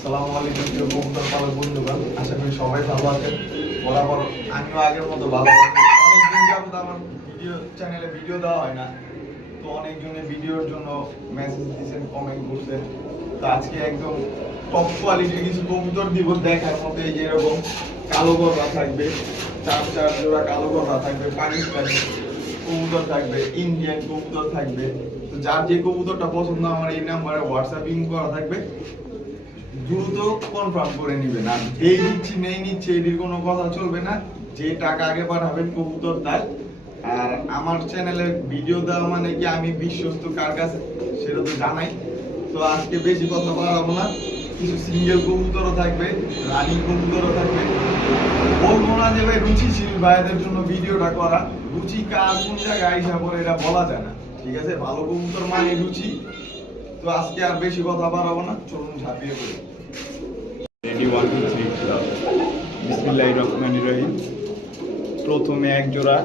আসসালামু আলাইকুম, প্রিয় বন্ধুগণ, আশা করি সবাই ভালো আছেন। বরাবর আমিও আগের মতো ভালো আছি। অনেকদিন যাবত আমার ভিডিও চ্যানেলে ভিডিও দেওয়া হয় না। তো অনেকজনে ভিডিওর জন্য মেসেজ দিয়েছেন কমেন্ট করছেন। তো আজকে একদম টপ কিছু কবুতর দিব দেখার মতো এই যে এরকম কালো থাকবে। চার চার জোড়া কালো গররা থাকবে পাকিস্তানি কবুতর থাকবে ইন্ডিয়ান কবুতর থাকবে। তো যার যে কবুতরটা পছন্দ, আমার এই নাম্বারে হোয়াটসঅ্যাপ ইন করা থাকবে। দ্রুত কনফার্ম করে নেবেন। আর এই নিচ্ছি, নেই নিচ্ছি এটির কোনো কথা চলবে না। যে টাকা আগে পাঠাবেন, কবুতর তার আর আমার চ্যানেলে ভিডিও দেওয়া মানে কি আমি বিশ্বস্ত কার কাছে, সেটা তো জানাই। তো আজকে বেশি কথা বাড়াবো না। কিছু সিঙ্গেল কবুতরও থাকবে রানিং কবুতরও থাকবে। বলব না যে ভাই, রুচিশীল ভাইদের জন্য ভিডিওটা করা। রুচি কার কোন জায়গায় আইসা পরে এটা বলা যায় না। ঠিক আছে? ভালো কবুতর মানে রুচি। তো আজকে আর বেশি কথা বাড়াবো না। চলুন ঝাঁপিয়ে পড়ি। প্রথমে এক জোড়া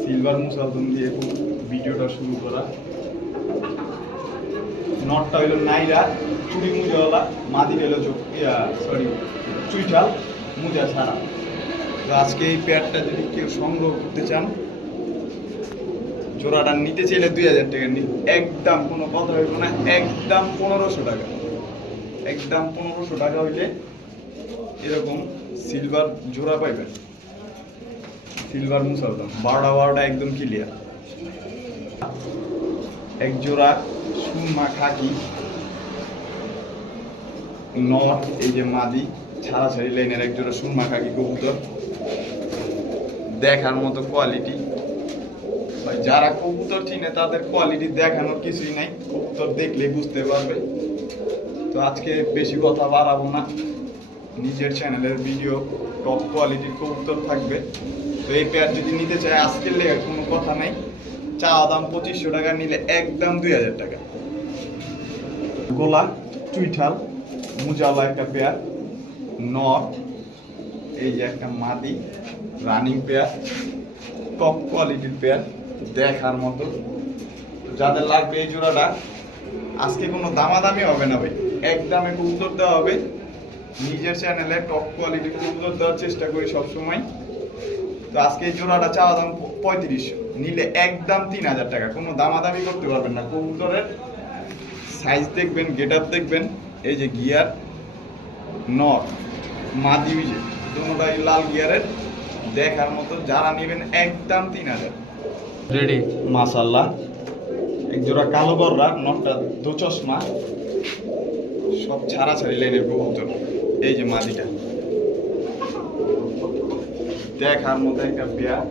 সিলভার মুসালদম দিয়ে ভিডিওটা শুরু করা। নটটা হইল নাইরা চুড়ি মুজাওয়ালা মাদি হইল সরি চুইঠাল মুজা ছাড়া। তো আজকে এই পেয়ারটা যদি কেউ সংগ্রহ করতে চান, জোড়াটা নিতে চাইলে দুই হাজার টাকা নি একদম কোনো কথা হইব না, একদম পনেরোশো টাকা। একদম পনেরোশো টাকা হইলে এরকম সিলভার জোড়া পাইবেন। সিলভার মুসালদাম বারোটা বারোটা একদম ক্লিয়ার এক জোড়া সুরমা খাকি। নর, এই যে মাদি, ছাড়াছাড়ি লাইনের এক জোড়া সুরমা খাকি কবুতর। দেখার মতো কোয়ালিটি যারা কবুতর চিনে, তাদের কোয়ালিটি দেখানোর কিছুই নাই। কবুতর দেখলে বুঝতে পারবে। তো আজকে বেশি কথা বাড়াবো না। নিজের চ্যানেলের ভিডিও টপ কোয়ালিটির কবুতর থাকবে। তো এই পেয়ার যদি নিতে চায়, আজকের লেগে কোনো কথা নাই। চা দাম পঁচিশশো টাকা, নিলে একদম দুই হাজার টাকা। গোলা চুইঠাল, মুজালা একটা পেয়ার নর এই যে একটা মাদি রানিং পেয়ার টপ কোয়ালিটির পেয়ার দেখার মতো। যাদের লাগবে এই জোড়াটা, আজকে কোনো দামাদামি হবে না ভাই। এক দামে উত্তর দেওয়া হবে। নিজের চ্যানেলে টপ কোয়ালিটি কবুতর দেওয়ার চেষ্টা করি সবসময়। তো আজকে এই জোড়াটা চাওয়া দাম পঁয়ত্রিশশো নিলে একদম তিন হাজার টাকা। কোনো দামাদামি করতে পারবেন না। কবুতরের সাইজ দেখবেন গেট আপ দেখবেন এই যে গিয়ার নট মাদি যে দুটাই লাল গিয়ারের দেখার মতো যারা নেবেন একদম তিন হাজার। রেডি মাশাল্লাহ এক জোড়া কালো গররা নটটা দু চশমা। সব ছাড়া ছাড়ি লাইনের কবুতর। এই যে মাদিটা দেখার মতো একটা পেয়ার।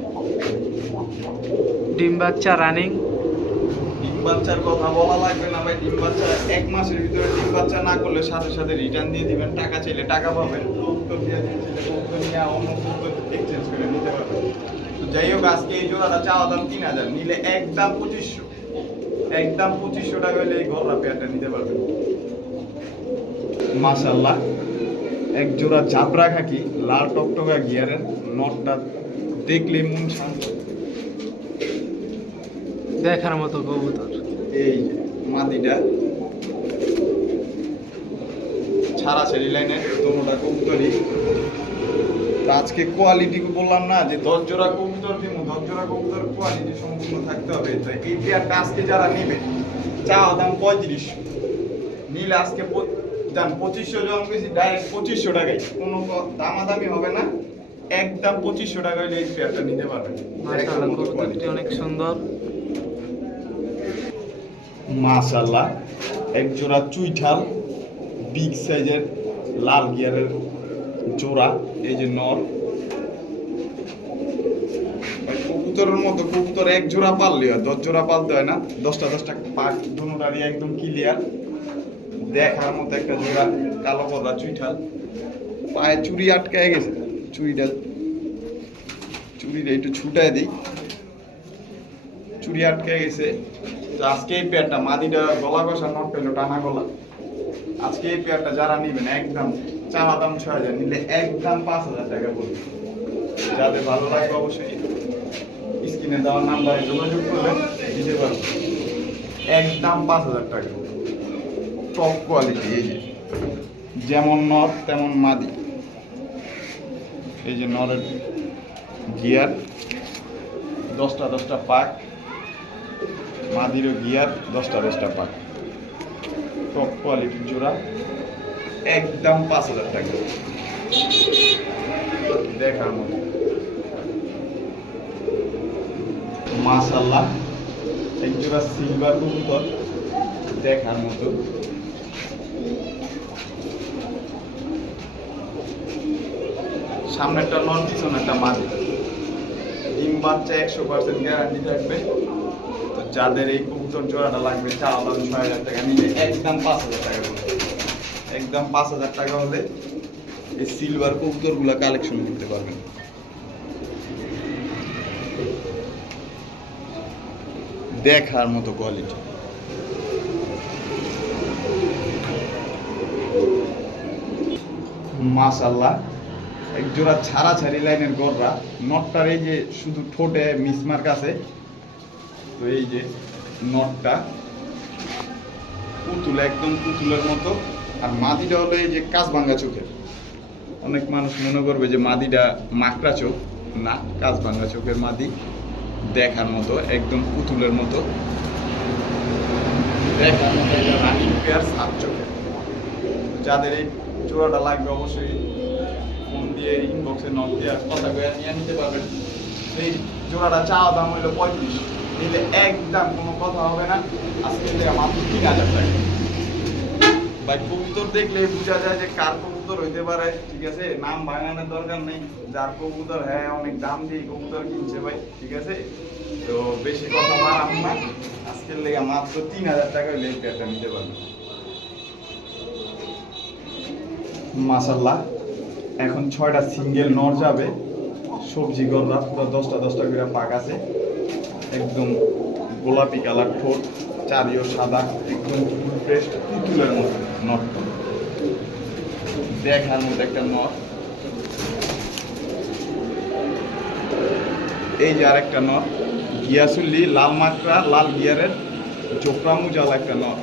ডিম বাচ্চা রানিং ডিম বাচ্চার কথা বলা লাগবে না ভাই ডিম বাচ্চা এক মাসের ভিতরে ডিম বাচ্চা না করলে সাথে সাথে রিটার্ন দিয়ে দিবেন টাকা চাইলে টাকা পাবেন। কবুতর দিয়ে নিয়ে অন্য এক্সচেঞ্জ করে নিতে পারবেন। তো যাই হোক আজকে এই জোড়াটা চাওয়া দাম তিন হাজার নিলে একদম পঁচিশশো। একদম পঁচিশশো টাকা হলে এই গররা পেয়ারটা নিতে পারবেন। মাশাল্লাহ এক জোড়া চাপড়া খাকি লাল টকটকা গিয়ারের নটটা দেখলে মন শান্ত। দেখার মতো কবুতর। এই মাদিটা। ছাড়া ছেড়ি লাইনে দোনোটা কবুতরই। আজকে কোয়ালিটি বললাম না যে দশ জোড়া কবুতর দিব দশ জোড়া কবুতর কোয়ালিটি সম্পূর্ণ থাকতে হবে। তো এই পেয়ারটা আজকে যারা নেবে চা দাম পঁয়ত্রিশ। নিলে আজকে জান পঁচিশশো জন বেশি ডাইরেক্ট পঁচিশশো টাকায়। কোনো দামাদামি হবে না। একদম পঁচিশশো টাকা হলে এই পেয়ারটা নিতে পারবেন। অনেক সুন্দর। মাশাল্লাহ এক জোড়া চুইঠাল বিগ সাইজের লাল গিয়ারের জোড়া এই যে নর। কবুতরের মতো কবুতর এক জোড়া পাললে হয় দশ জোড়া পালতে হয় না। দশটা দশটা পাক দুটারই একদম ক্লিয়ার দেখার মতো একটা জোড়া কালো করা চুইঠাল। পায়ে চুড়ি আটকায় গেছে। চুড়িটা চুড়িটা একটু ছুটায় দিই। চুড়ি আটকে গেছে। তো আজকে এই পেয়ারটা মাদিটা গলা কষা নট পেল, টানা গলা। আজকে এই পেয়ারটা যারা নিবেন, একদম চাওয়া দাম ছয় হাজার, নিলে একদম পাঁচ হাজার টাকা পড়বে। যাদের ভালো লাগবে অবশ্যই স্ক্রিনে দেওয়া নাম্বারে যোগাযোগ করবেন, দিতে পারবেন। একদম পাঁচ হাজার টাকা। টপ কোয়ালিটি এই যে। যেমন নর, তেমন মাদি। এই যে নরের গিয়ার, দশটা দশটা পাক। মাদিরও গিয়ার, দশটা দশটা পাক। টপ কোয়ালিটির জোড়া, একদম পাঁচ হাজার টাকা। দেখার মতো। মাশাল্লাহ এক সিলভার কবুতর, দেখার মতো। সামনেরটা নন একটা মাদি ডিম বাচ্চা একশো পার্সেন্ট গ্যারান্টি থাকবে। তো যাদের এই কবুতর জোড়াটা লাগবে চাওয়া দাম ছয় হাজার টাকা নিলে একদম পাঁচ হাজার টাকা একদম পাঁচ হাজার টাকা হলে এই সিলভার কবুতরগুলো কালেকশন করতে পারবেন। দেখার মতো কোয়ালিটি মাশাল্লাহ এক জোড়া ছাড়া ছাড়ি লাইনের গররা নটটার এই যে শুধু ঠোঁটে মিসমার্ক আছে, তো এই যে নটটা পুতুল, একদম পুতুলের মতো। আর মাদিটা হলো এই যে কাঁচ ভাঙ্গা চোখের। অনেক মানুষ মনে করবে যে মাদিটা মাকড়া চোখ। না কাঁচ ভাঙ্গা চোখের মাদি দেখার মতো, একদম পুতুলের মতো। দেখার মতো এটা রানিং পেয়ার সাত চোখের। যাদের এই জোড়াটা লাগবে অবশ্যই দিয়ে ইনবক্সে নক দিয়ে কথা কয়ে নিয়ে নিতে পারবেন। এই জোড়াটা চাওয়া দাম হইল পঁয়ত্রিশ। নিলে একদম কোনো কথা হবে না। আজকে মাত্র তিন হাজার টাকা। ভাই, কবুতর দেখলে বোঝা যায় যে কার কবুতর হইতে পারে, ঠিক আছে? নাম ভাঙানোর দরকার নেই। যার কবুতর হ্যাঁ অনেক দাম দিয়ে কবুতর কিনছে ভাই, ঠিক আছে? তো বেশি কথা বাড়াম না। আজকের লেগে মাত্র তিন হাজার টাকা এই পেয়ারটা নিতে পারবেন। মাসাল্লাহ এখন ছয়টা সিঙ্গেল নর যাবে। সবজি পুরো দশটা দশটা করে পাক আছে। একদম গোলাপি কালার ঠোঁট চারিও সাদা, একদম ফুল ফ্রেশ পুতুলের মতো নটটা দেখার মতো একটা নট এই যে আরেকটা নট গিয়াসুল্লি লাল মাকড়া, লাল গিয়ারের চোপড়া মুজাল একটা নট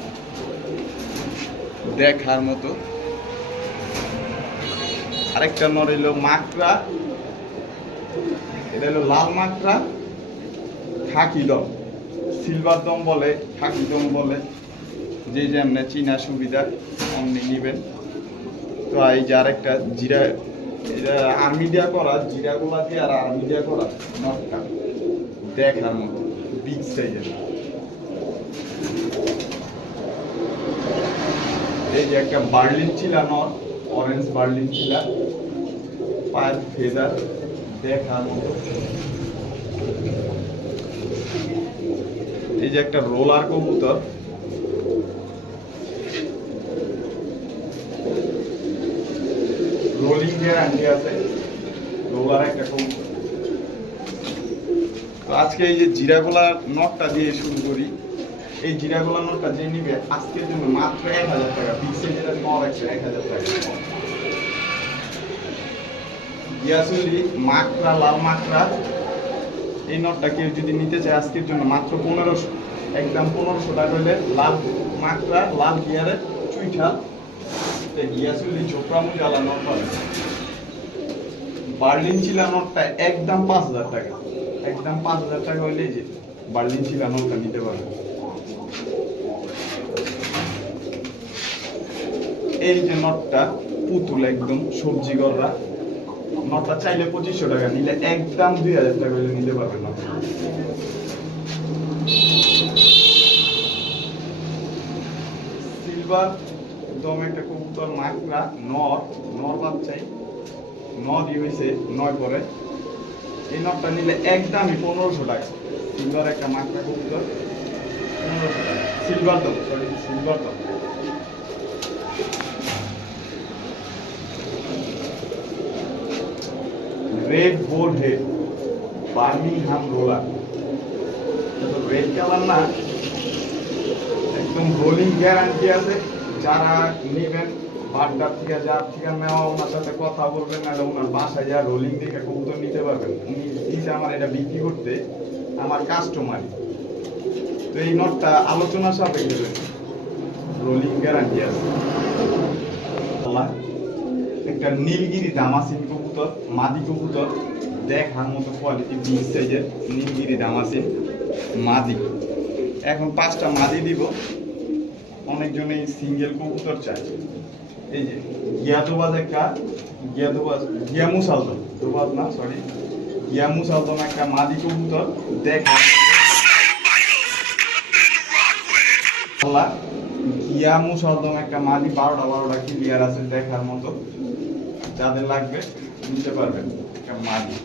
দেখার মতো আরেকটা নর এলো মাকড়া, এটা হলো লাল মাকড়া, খাকি দম। সিলভার দম বলে, খাকি দম বলে। যে যেমনে চীনা সুবিধা, অমনি নিবেন। তো এই যে আরেকটা জিরা, এটা আর্মি দিয়া করা জিরা গোলা দিয়ে আর আর্মি দিয়া করা, নটটা। দেখার মতো বিগ সাইজের এই যে একটা বার্লিন চিলা নট। অরেঞ্জ বার্লিন ছিলা, পায়ের ফেদার দেখার মতো। এই যে একটা রোলার কবুতর। রোলিং গ্যারান্টি আছে, রোলার একটা কবুতর। আজকে এই যে জিরাগোলা নটটা দিয়ে শুরু করি। এই জিরাগোলা নটটা যে নিবে, আজকের জন্য মাত্র এক হাজার টাকা বিক্সে যেটা নর আছে এক হাজার টাকা। ইয়াসুলি মাকড়া, লাল মাকড়া, এই কেউ যদি নিতে চায় আজকের জন্য মাত্র পনেরোশো। একদম পনেরোশো টাকা হলে লাল মাকড়া, লাল চুইঠা। গিয়াসুলি চোপড়া মুজালা নট পাবে বার্লিন চিলা নটটা একদম পাঁচ হাজার টাকা। একদম পাঁচ হাজার টাকা হইলে যে বার্লিন চিলা নটটা নিতে পারবে। এই যে নটটা, পুতুল একদম, সবজি গররা, নটটা চাইলে পঁচিশশো টাকা, নিলে একদম দুই হাজার টাকা হইলে নিতে পারবেন না সিলভার একদম একটা কবুতর, মাকড়া, নর নর বাচ্চাই নদই হয়েছে নয় পরে। এই নটটা নিলে একদমই পনেরোশো টাকা। সিলভার একটা মাকড়া, কবুতর, পনেরোশো টাকা। সিলভার দাম সরি সিলভার দাম। Red bald head Birmingham roller red colour না। একদম রোলিং গ্যারান্টি আছে। যারা নেবেন বাড্ডার থেকে যার থেকে নেওয়া, ওনার সাথে কথা বলবেন না ওনার বাসায় যা রোলিং দেখে কবুতর নিতে পারবেন। উনি দিয়েছে আমার এটা বিক্রি করতে, আমার কাস্টমার তো এই নটটা আলোচনার সাপেক্ষে রোলিং গ্যারান্টি আছে। একটা নীলগিরি দামাসিন কবুতর মাদি কবুতর দেখার মতো কোয়ালিটি বিগ সাইজের নীলগিরি দামাসিন মাদি। এখন পাঁচটা মাদি দিব, অনেকজনেই সিঙ্গেল কবুতর চায় এই যে গিয়াদোবাজ একটা গিয়াদোবাজ গিয়া মুসালদম দোবাজ না সরি গিয়া মুসালদম একটা মাদি কবুতর দেখা আল্লাহ গিয়া মুসালদম একটা মাদি বারোটা বারোটা ক্লিয়ার আছে দেখার মতো, যাদের লাগবে। নিতে পারবেন মাদি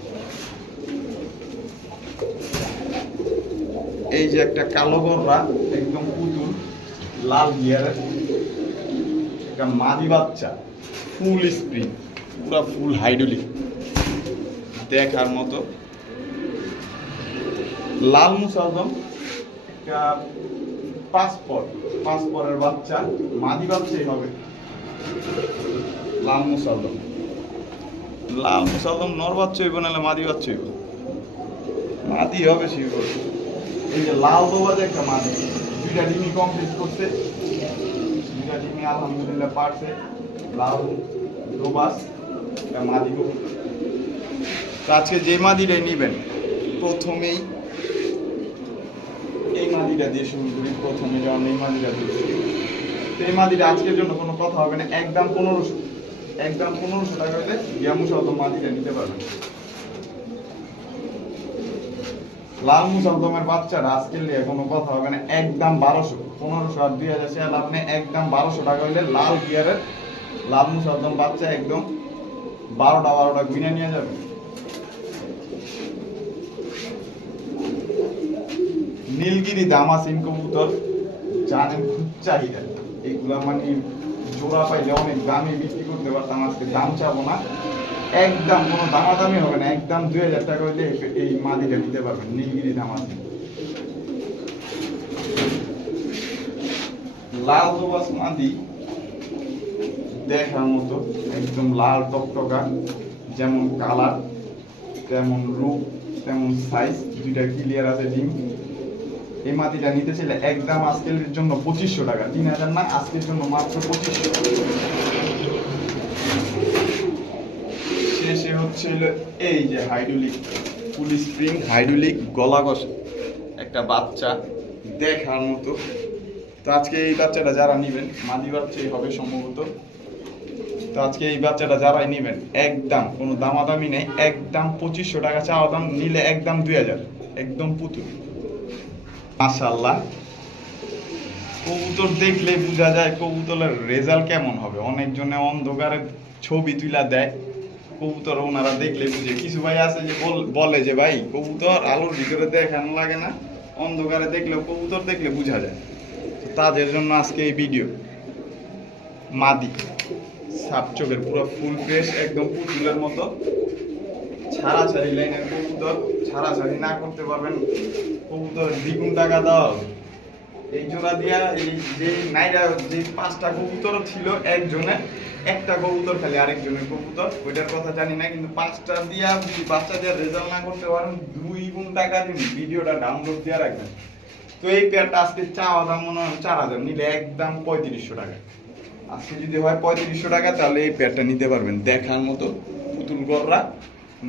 এই যে একটা কালো গররা একদম পুতুল, লাল গিয়ারের একটা মাদি বাচ্চা ফুল স্প্রিং পুরো ফুল হাইড্রোলিক দেখার মতো। লাল মুসালদম, একটা পাসপোর্ট পাসপোর্টের বাচ্চা, মাদি বাচ্চাই হবে। লাল মুসালদম। লাল মুসালদম নর বাচ্চা হইব নাহলে মাদি বাচ্চা হইব মাদি হবে শিব। এই যে লাল দোবাজ একটা মাদি, দুইটা ডিমি কমপ্লিট করছে। দুইটা ডিমি আলহামদুলিল্লাহ পারছে। লাল দোবাজ, একটা মাদি আজকে যে মাদিটাই নিবেন, প্রথমেই এই মাদিটা দিয়ে শুরু করি। প্রথমে যেমন এই মাদিটা দিয়ে শুরু এই মাদিটা আজকের জন্য কোনো কথা হবে না। একদম পনেরোশো একদম পনেরোশো টাকা হলে গ্যামু সহ মাদিটা নিতে পারবেন। লাল মুসলদমের বাচ্চারা আজকের লিয়ে কোনো কথা হবে না। একদম বারোশো, পনেরোশো আর দুই হাজার শেয়ার আপনি একদম বারোশো টাকা হইলে লাল গিয়ারের লাল মুসলদম বাচ্চা একদম বারোটা বারোটা গুইনা নিয়ে যাবে। নীলগিরি দামাসিন কবুতর জানেন খুব চাহিদা। এইগুলা মানে জোড়া পাইলে অনেক দামে বিক্রি করতে পারতাম আজকে, দাম চাবো না। একদম কোনো দামাদামি হবে না, একদম দুই হাজার টাকা হইলে এই- মাদিটা নিতে পারবেন নীলগিরি দামাসিন লাল দোবাস মাদি দেখার মতো, একদম লাল টকটকা, যেমন কালার তেমন রূপ, তেমন সাইজ দুইটা ক্লিয়ার আছে ডিম। এই মাটিটা নিতে চাইলে একদম আজকের জন্য পঁচিশশো টাকা। তিন হাজার না আজকের জন্য মাত্র পঁচিশশো। শেষে হচ্ছে এই যে হাইড্রোলিক ফুল স্প্রিং, হাইড্রোলিক গলা কষা একটা বাচ্চা দেখার মতো। তো আজকে এই বাচ্চাটা যারা নেবেন, মাদি বাচ্চাই হবে সম্ভবত। তো আজকে এই বাচ্চাটা যারাই নেবেন একদম কোনো দামাদামি নেই একদম পঁচিশশো টাকা, চাওয়া দাম নিলে একদম দুই হাজার, একদম পুতুল। মাশাল্লাহ কবুতর দেখলে বোঝা যায় কবুতরের রেজাল্ট কেমন হবে। অনেকজনে অন্ধকারে ছবি তুলা দেয়। কবুতর ওনারা দেখলে বুঝে। কিছু ভাই আছে যে বল- যে, ভাই, কবুতর আলোর ভিতরে দেখানো লাগে না। অন্ধকারে দেখলেও কবুতর দেখলে বোঝা যায়। তো তাদের জন্য আজকে এই ভিডিও। মাদি। সাপ পুরো ফুল ফ্রেশ, একদম পুতুলের মতো। ছাড়াছাড়ি লাইনের কবুতর। ছাড়াছাড়ি না করতে পারবেন। কবুতর দ্বিগুণ টাকা দাও। এই জোড়া দিয়া এই যে নাইরা, যে পাঁচটা কবুতর ছিল একজনের একটা কবুতর খালি আরেকজনের কবুতর, ওইটার কথা জানি না, কিন্তু পাঁচটা দিয়া যদি বাচ্চা দিয়া রেজাল্ট না করতে পারেন, দুই গুণ টাকা দিন, ভিডিওটা ডাউনলোড দিয়ে রাখবেন। তো এই পেয়ারটা আজকে চাওয়া দাম মনে হয় চার হাজার, নিলে একদম পঁয়ত্রিশশো টাকা। আজকে যদি হয় পঁয়ত্রিশশো টাকা, তাহলে এই পেয়ারটা নিতে পারবেন। দেখার মতো পুতুল গররা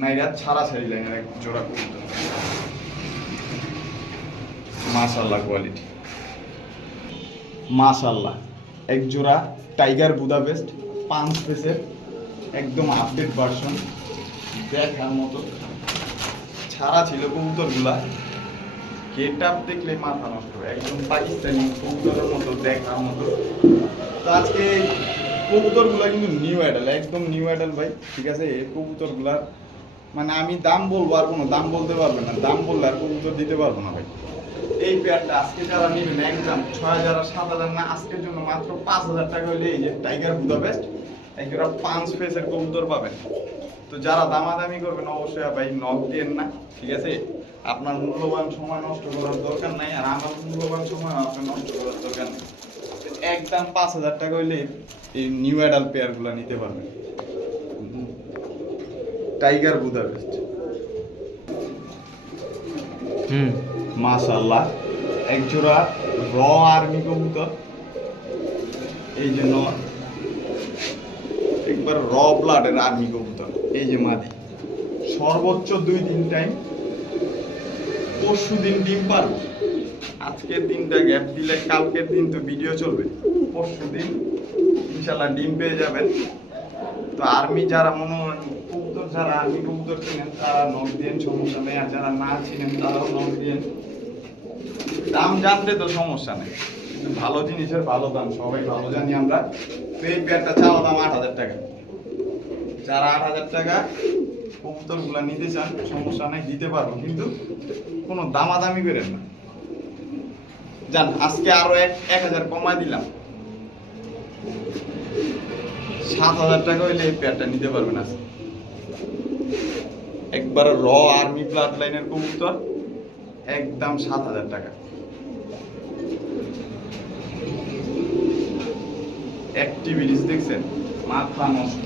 নাইরা ছাড়া ছাড়ি লাইনের এক জোড়া কবুতর। মাশাল্লাহ কোয়ালিটি মাশাল্লাহ এক জোড়া টাইগার বুদাপেস্ট পাঁচ পেসের একদম আপডেট ভার্সন দেখার মতো। ছাড়া ছিল কবুতরগুলা। গেটআপ দেখলে মাথা নষ্ট একদম পাকিস্তানি কবুতরের মতো, দেখার মতো। তো আজকে কবুতরগুলা কিন্তু নিউ অ্যাডাল একদম নিউ অ্যাডাল ভাই। ঠিক আছে, এই কবুতরগুলার মানে আমি দাম বলব আর কোনো, দাম বলতে পারবে না। দাম বললে আর কবুতর দিতে পারব না ভাই। এই পেয়ারটা আজকে যারা নেবেন, একদম ছয় হাজার সাত হাজার না, আজকের জন্য মাত্র পাঁচ হাজার টাকা হলে এই যে টাইগার বুদাপেস্ট একজোড়া পাঁচ ফেসের কবুতর পাবেন। তো যারা দামাদামি করবেন, অবশ্যই ভাই নক দিয়েন না, ঠিক আছে? আপনার মূল্যবান সময় নষ্ট করার দরকার নাই, আর আমার মূল্যবান সময় আপনার নষ্ট করার দরকার নেই। একদম পাঁচ হাজার টাকা হইলে এই নিউ অ্যাডাল্ট পেয়ারগুলো নিতে পারবেন। টাইগার বুদাপেস্ট হুম। মাশাল্লাহ এক জোড়া র আর্মি কবুতর। এই জন্য একবার র ব্লাডের আর্মি কবুতর। এই যে মাদি। সর্বোচ্চ দুই দিন টাইম পরশু দিন ডিম পারবে। আজকের দিনটা গ্যাপ দিলে কালকের দিন তো ভিডিও চলবে। পরশু দিন ইনশাল্লাহ ডিম পেয়ে যাবেন। তো আর্মি যারা মনে হয় যারা কবুতর চিনেন তারা নখ দিয়েন, সমস্যা নেই। আর যারা না চিনেন তারাও নখ দিয়েন। দাম জানতে তো সমস্যা নেই। ভালো জিনিসের ভালো দাম, সবাই ভালো জানি আমরা। এই পেয়ারটা চাওয়া দাম আট হাজার টাকা। যারা আট হাজার টাকা কবুতরগুলা নিতে চান, সমস্যা নেই, দিতে পারব। কিন্তু কোনো দামাদামি করেন না। যান, আজকে আরও এক এক হাজার কমায় দিলাম। সাত হাজার টাকা হইলে এই পেয়ারটা নিতে পারবেন আজকে। একবার র আর্মি ব্লাড লাইনের কবুতর, একদম সাত হাজার টাকা। অ্যাক্টিভিটিস দেখছেন? মাথা নষ্ট।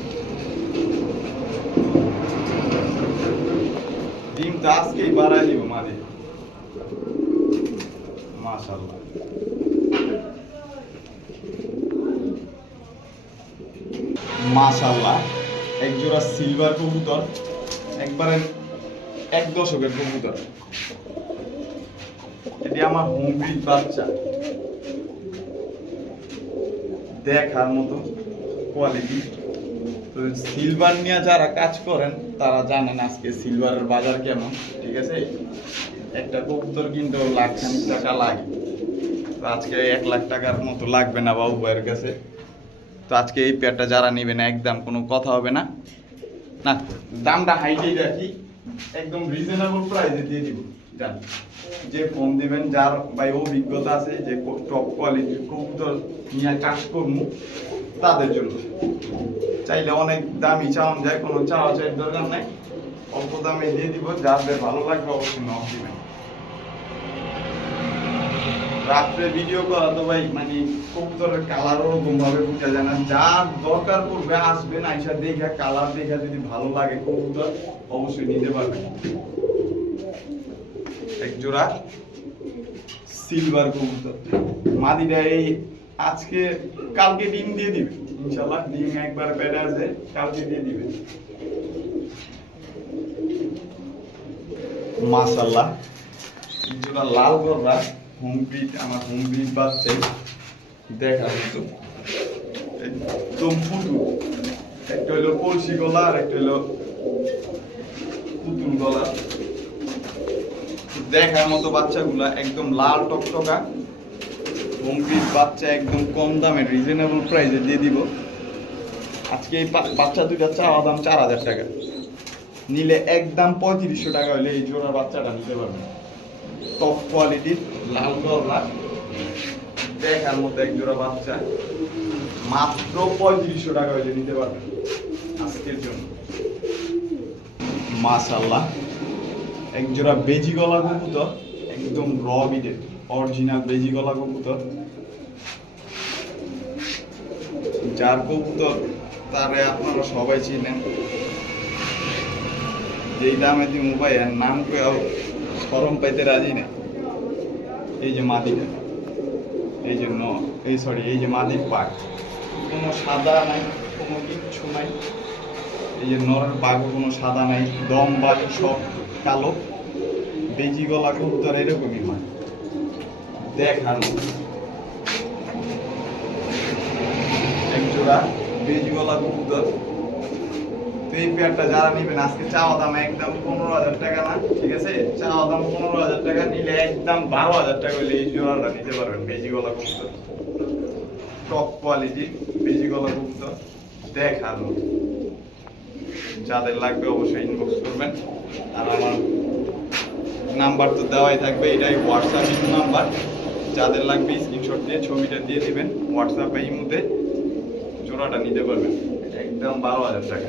ডিমটা আজকেই বাড়াই দিব মাঝে। মাশাল্লাহ মাশাল্লাহ এক জোড়া সিলভার কবুতর, একবারে এক দশকের কবুতর। এটি আমার হোমব্রিড বাচ্চা। দেখার মতো কোয়ালিটি তো সিলভার নিয়ে যারা কাজ করেন, তারা জানেন আজকে সিলভারের বাজার কেমন, ঠিক আছে? একটা কবুতর কিন্তু লাখ টাকা লাগে। আজকে এক লাখ টাকার মতো লাগবে না বাবু ভাইয়ের কাছে। তো আজকে এই পেয়ারটা যারা নেবে না, একদম কোনো কথা হবে না। না, দামটা হাইটেই রাখি, একদম রিজনেবল প্রাইসে দিয়ে দিব। জান যে ফোন দিবেন, যার ভাই অভিজ্ঞতা আছে, যে টপ কোয়ালিটির কবুতর নিয়ে চাষ করব, তাদের জন্য। চাইলে অনেক দামি চাওয়ান যায়, কোনো চাওয়া চাই দরকার নাই। অল্প দামে দিয়ে দিব যাদের ভালো লাগবে অবশ্যই নক দিবেন। রাত্রে ভিডিও করা তো ভাই মানে কবুতরের কালার ওরকম ভাবে বোঝা যায় না। যার দরকার পড়বে আসবেন আইসা দেখে কালার দেখে যদি ভালো লাগে কবুতর, অবশ্যই নিতে পারবেন এক জোড়া সিলভার কবুতর। মাদিটা এই আজকে, কালকে ডিম দিয়ে দিবে। ইনশাল্লাহ ডিম একবার বেড়ে আছে কালকে দিয়ে দিবে। মাশাল্লাহ জোড়া লাল গররা। হোম আমার হোম ব্রিড দেখা হতো একদম পুতুল, একটা হলো কলসি গলা আর একটা হলো পুতুল গলা। দেখার মতো বাচ্চাগুলা একদম লাল টকটকা। হোমব্রিড বাচ্চা একদম কম দামে রিজনেবল প্রাইসে দিয়ে দিব। আজকে এই বাচ্চা দুইটা চাওয়া দাম চার হাজার টাকা। নিলে একদম পঁয়ত্রিশশো টাকা হলে এই জোড়া বাচ্চাটা নিতে পারবেন। টপ কোয়ালিটির লাল গলা। দেখার মতো এক জোড়া বাচ্চা। মাত্র পঁয়ত্রিশশো টাকা হলে নিতে পারবেন আজকের জন্য। মাশাল্লাহ এক জোড়া বেজি গলা কবুতর, একদম র বিটের অরিজিনাল বেজি গলা কবুতর। যার কবুতর, তারে আপনারা সবাই চিনেন। যেই দামে দি মোবাইল এর নাম কেউ সরম পাইতে রাজি নেই এই যে মাদিটা এই যে ন, এই সরি এই যে মাদির পাক কোনো সাদা নাই, কোনো কিচ্ছু নাই। এই যে নরের বাঘও কোনো সাদা নাই, দম বাঘ সব কালো। বেজি গলা কবুতর এরকমই হয়। দেখার মতো। এক জোড়া বেজি গলা কবুতর। তো এই পেয়ারটা যারা নিবেন, আজকে চাওয়া দাম একদম পনেরো হাজার টাকা না, ঠিক আছে? চাওয়া দাম পনেরো হাজার টাকা নিলে একদম বারো হাজার টাকা হলে এই জোড়াটা নিতে পারবেন, বেজি গলা কবুতর টপ কোয়ালিটি বেজি গলা কবুতর মতো যাদের লাগবে অবশ্যই ইনবক্স করবেন। আর আমার নাম্বার তো দেওয়াই থাকবে, এটাই হোয়াটসঅ্যাপ নাম্বার যাদের লাগবে স্ক্রিনশট দিয়ে ছবিটা দিয়ে দিবেন হোয়াটসঅ্যাপে ইমোতে জোড়াটা নিতে পারবেন। একদম বারো হাজার টাকা।